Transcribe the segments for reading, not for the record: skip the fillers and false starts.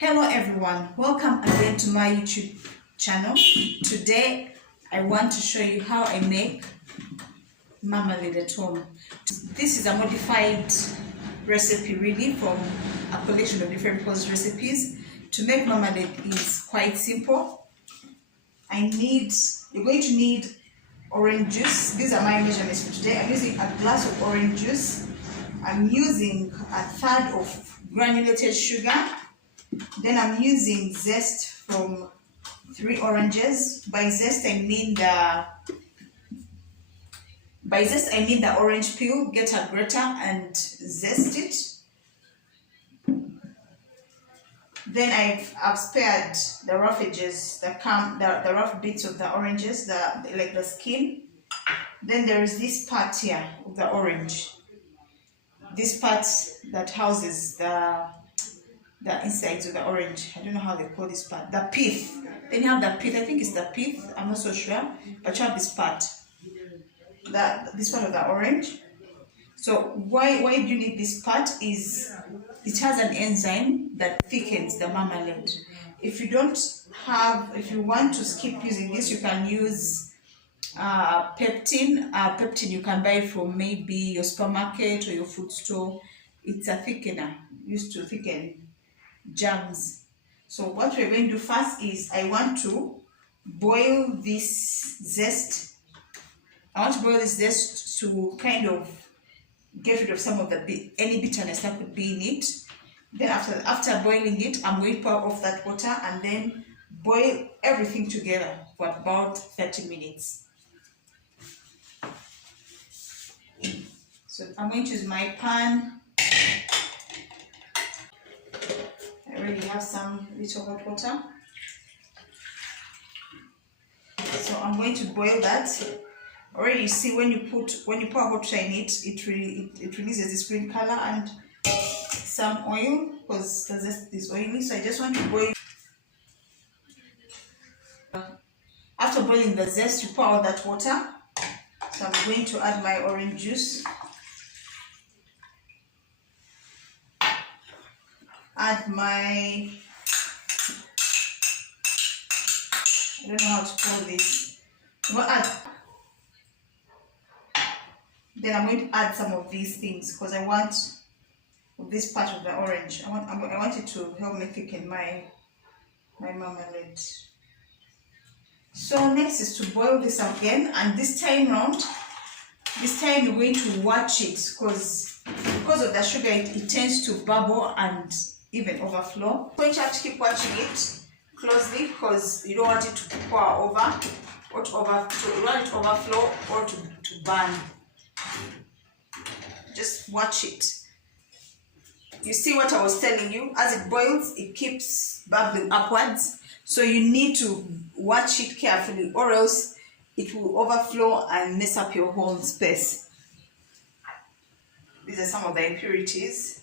Hello everyone, welcome again to my YouTube channel. Today I want to show you how I make marmalade at home. This is a modified recipe really from a collection of different recipes. To make marmalade is quite simple. You're going to need orange juice. These are my measurements for today. I'm using a glass of orange juice. I'm using a third of granulated sugar. Then I'm using zest from 3 oranges. By zest I mean the orange peel. Get a grater and zest it. Then I've spared the rough edges, the rough bits of the oranges, like the skin. Then there is this part here of the orange. This part that houses the insides of the orange. I don't know how they call this part. The pith. Then you have the pith. I think it's the pith. I'm not so sure. But you have this part. This part of the orange. So why do you need this part is it has an enzyme that thickens the marmalade. If you want to skip using this, you can use peptin. Peptin you can buy from maybe your supermarket or your food store. It's a thickener used to thicken jams. So what we're going to do first is I want to boil this zest. I want to boil this zest to kind of get rid of some of any bitterness that could be in it. Then after boiling it, I'm going to pour off that water and then boil everything together for about 30 minutes. So I'm going to use my pan. I already have some little hot water. So I'm going to boil that. Already you see when you pour hot water in it, it releases this green color and some oil because the zest is oily. So I just want to boil. After boiling the zest, you pour out that water. So I'm going to add my orange juice. Add I don't know how to call this. Then I'm going to add some of these things because I want this part of the orange. I want it to help me thicken my marmalade. So next is to boil this again, and this time you're going to watch it because of the sugar it tends to bubble and even overflow. So you have to keep watching it closely because you don't want it to pour over or you want it to overflow or to burn. Just watch it. You see what I was telling you? As it boils, it keeps bubbling upwards. So you need to watch it carefully or else it will overflow and mess up your whole space. These are some of the impurities.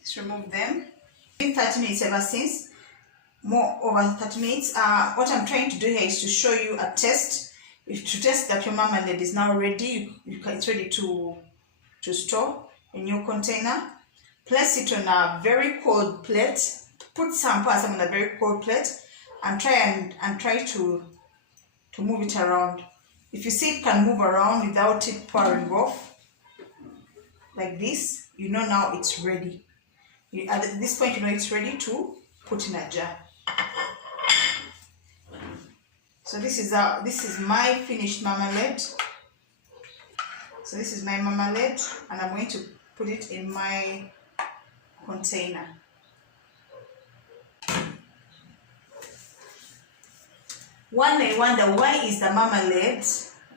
Just remove them. 30 minutes ever since. More over 30 minutes. What I'm trying to do here is to show you a test. To test that your marmalade is now ready. It's ready to store in your container. Place it on a very cold plate. Put some on a very cold plate and try to move it around. If you see it can move around without it pouring off like this, you know now it's ready. At this point, you know it's ready to put in a jar. So this is my finished marmalade. So this is my marmalade, and I'm going to put it in my container. One may wonder, why is the marmalade,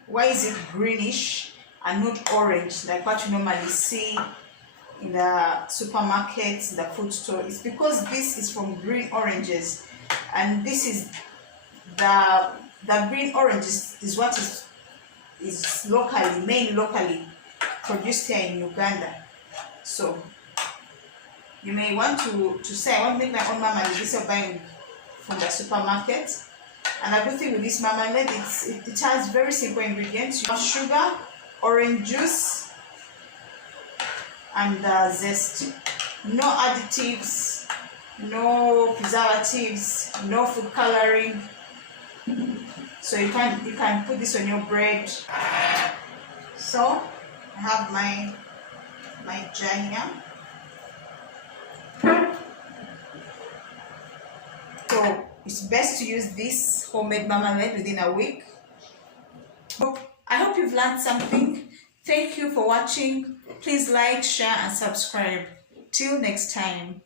why is it greenish and not orange like what you normally see in the supermarkets, the food store? It's because this is from green oranges, and this is the green orange is what is mainly locally produced here in Uganda. So you may want to say, I want to make my own marmalade instead of buying from the supermarket. And a good thing with this marmalade, it has very simple ingredients. You have sugar, orange juice, and zest. No additives, no preservatives, no food coloring. So you can put this on your bread. So I have my jar here. So it's best to use this homemade marmalade within a week. I hope you've learned something. Thank you for watching. Please like, share and subscribe. Till next time.